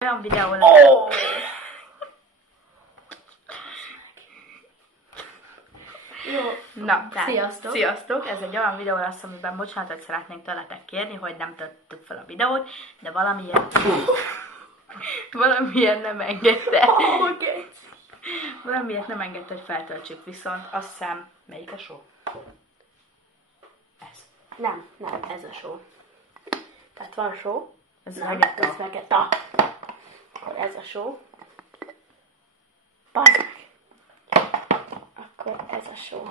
Olyan videó lesz. Oh! Jó. Na, tehát, Sziasztok! Sziasztok! Ez egy olyan videó lesz, amiben bocsánatot szeretnénk tőletek kérni, hogy nem tettük fel a videót, de valamiért nem engedte. Valamiért nem engedte, hogy feltöltsük, viszont azt hiszem, melyik a show? Ez. Nem, ez a show. Tehát van show. Ez nem, Vegeta. ez Vegeta. Akkor ez a show. Bazd! Akkor ez a show.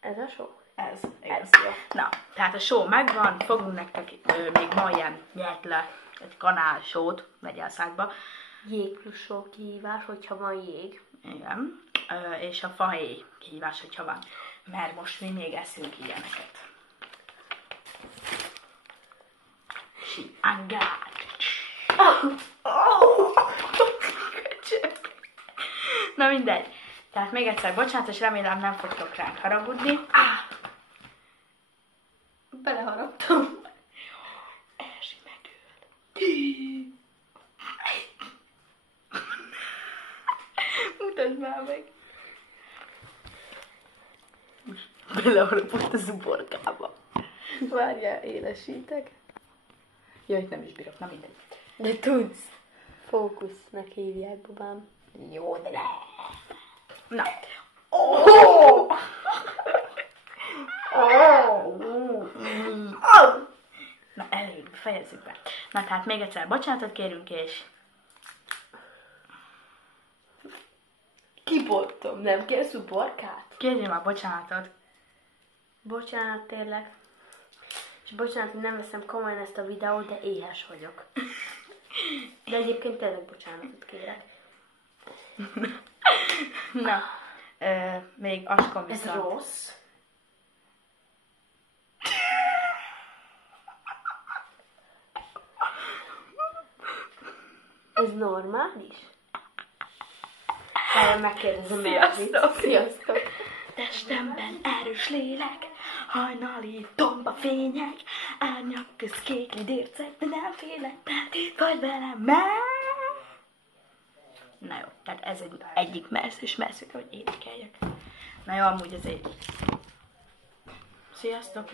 Ez a show? Ez. Ez jó. Na, tehát a show megvan, fogunk nektek még ma ilyen nyertle egy kanál show-t, vegyél szádba. Jég plusz show kihívás, hogyha van jég. Igen. És a fahéj kihívás, hogyha van. Mert most mi még eszünk ilyeneket. Siangát. Na mindegy. Tehát még egyszer bocsánat, és remélem nem fogtok ránk haragudni. Beleharaptam. Erzsi megöl. Mutasd már meg. Beleharapott a zuborkába. Várjál, élesítek. Jaj, nem is bírok, na mindegy. De tudsz. Fókusznak hívják, babám. Jó, de ne. Na. Na, elég, fejezzük be. Na, tehát még egyszer bocsánatot kérünk, és... Kibottom, nem kérsz uborkát? Kérjél már bocsánatot. Bocsánat, tényleg. És bocsánat, hogy nem veszem komolyan ezt a videót, de éhes vagyok. De egyébként tényleg bocsánatot kérek. Na, még Askon Ez viszont... rossz. Ez normális? Erre megkérdezem Sziasztok! Sziasztok! Testemben erős lélek, hajnali tomba fények, árnyak köz kékli dércek, de nem félek, mert itt vagy velem, Na jó, tehát ez egyik messzős messzük, hogy énekeljek. Na jó, amúgy ez egy. Sziasztok!